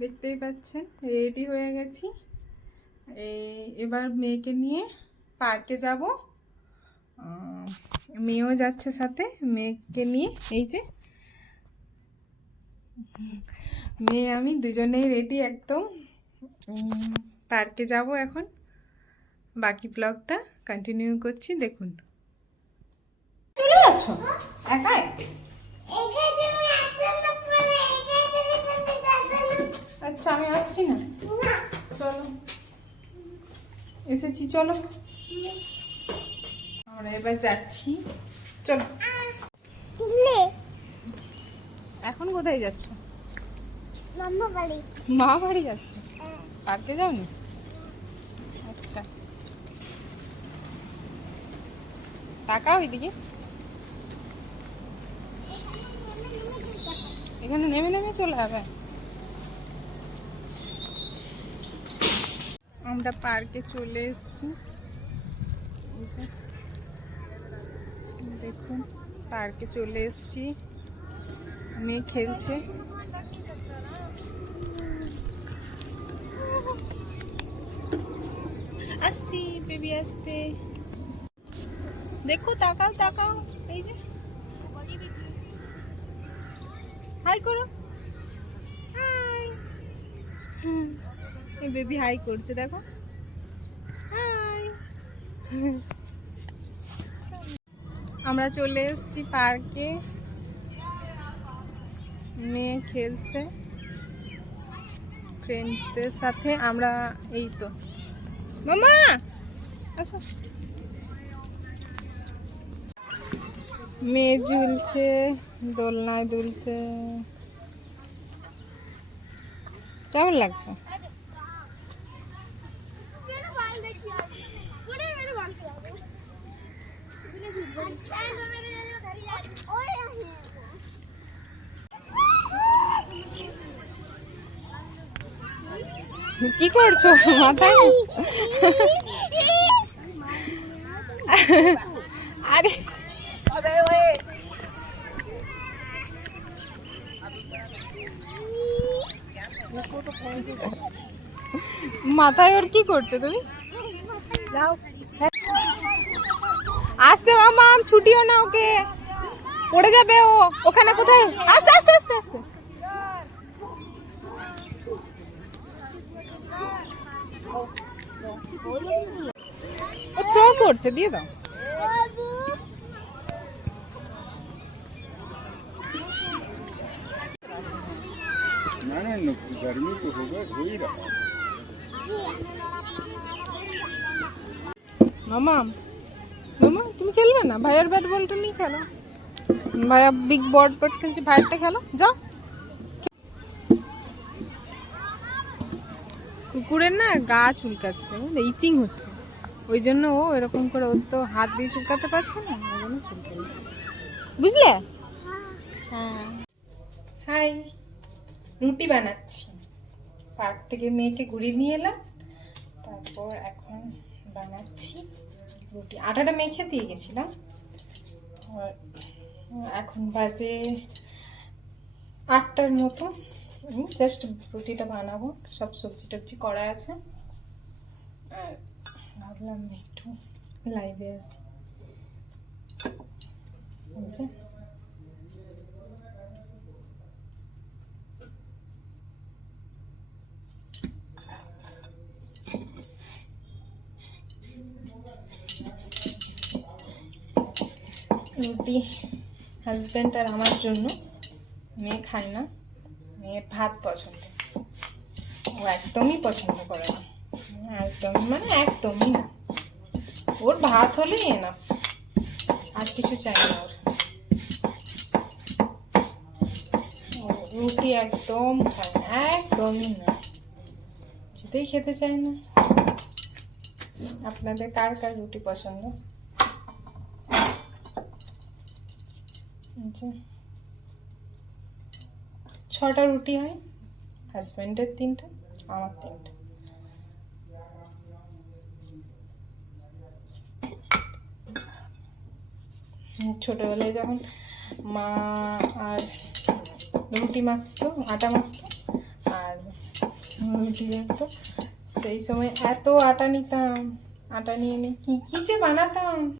দেখতেই পাচ্ছেন রেডি হয়ে গেছি। এবার মেয়েকে নিয়ে পার্কে যাব। মেয়েও যাচ্ছে সাথে। মেয়েকে নিয়ে এই যে মেয়ে আমি দুজনেই রেডি একদম। পার্কে যাব এখন। বাকি ব্লগটা কন্টিনিউ করছি, দেখুন। চলে যাচ্ছ একাই? আচ্ছা আমি আসছি না, চলো এসেছি, চলো আমরা এবার যাচ্ছি, চলো। এখন কোথায় যাচ্ছ? মা বাড়ি যাচ্ছ? পার্কে যাওনি? আচ্ছা টাকা ওইদিকে, এখানে নেমে নেমে চলে যাবে। আমরা পার্কে চলে এসেছি, দেখুন পার্কে চলে এসেছি। মেয়ে খেলছে। আসতে বেবি আসতে, দেখো তাকাও তাকাও, এই যে হাই করো, হাই। এই বেবি হাই করছে, দেখো হাই। আমরা চলে এসেছি পার্কে, মেয়ে খেলছে ফ্রেন্ডসদের সাথে। আমরা এই তো মামা আসো। মেয়ে ঝুলছে, দোলনায় দুলছে, কেমন লাগছে? কি করছো মাথায়? আরে মাথায় ওর কি করছো তুমি? যাও আসতে মামা, ছুটিও না ওকে, পড়ে যাবে ও। ওখানে কোথায়? আস্তে আস্তে আস্তে আস্তে। ও থ্রো করছে, দিয়ে দাও। गर्मी तो होगा, हो ही रहा है। মামা মামা তুমি খেলবে না? ভাইয়ের ব্যাট বলটা নিয়ে খেলো। ভাইয়া বিগ বট ব্যাট খেলছে, ভাইয়েরটা খেলো, যাও। কুকুরের না গা চুলকাচ্ছে, ইচিং হচ্ছে, ওই জন্য ও এরকম করে, ওর তো হাত দিয়ে চুলকাতে পারছে না, ওই জন্য চুলকে যাচ্ছে, বুঝলে? হ্যাঁ। হাই, রুটি বানাচ্ছি। পার্ক থেকে মেয়েকে ঘুরিয়ে নিয়ে এলাম, তারপর এখন বানাচ্ছি রুটি। আটাটা মেখে দিয়ে গেছিলাম। আর এখন বাজে 8টার মতো। জাস্ট রুটিটা বানাবো, সব সবজি টবজি করা আছে। আর ভাবলাম একটু লাইভে আসি। রুটি হাজব্যান্ড আর আমার জন্য, মেয়ে খায় না, মেয়ের ভাত পছন্দ, ও একদমই পছন্দ করে না, একদম মানে একদমই না। ওর ভাত হলেই এনাফ, আর কিছু চাই না ওর। রুটি একদম খায় না, একদমই না, কিছুতেই খেতে চায় না। আপনাদের কার কার রুটি পছন্দ? 6টা রুটি হয়, হাজব্যান্ডের 3টা, আমার 3টা। ছোটবেলায় যখন মা আর রুটি মাখতো, আটা মাখতো, আর রুটি একটা সেই সময় এত আটা নিতাম, আটা নিয়ে কি কি যে বানাতাম।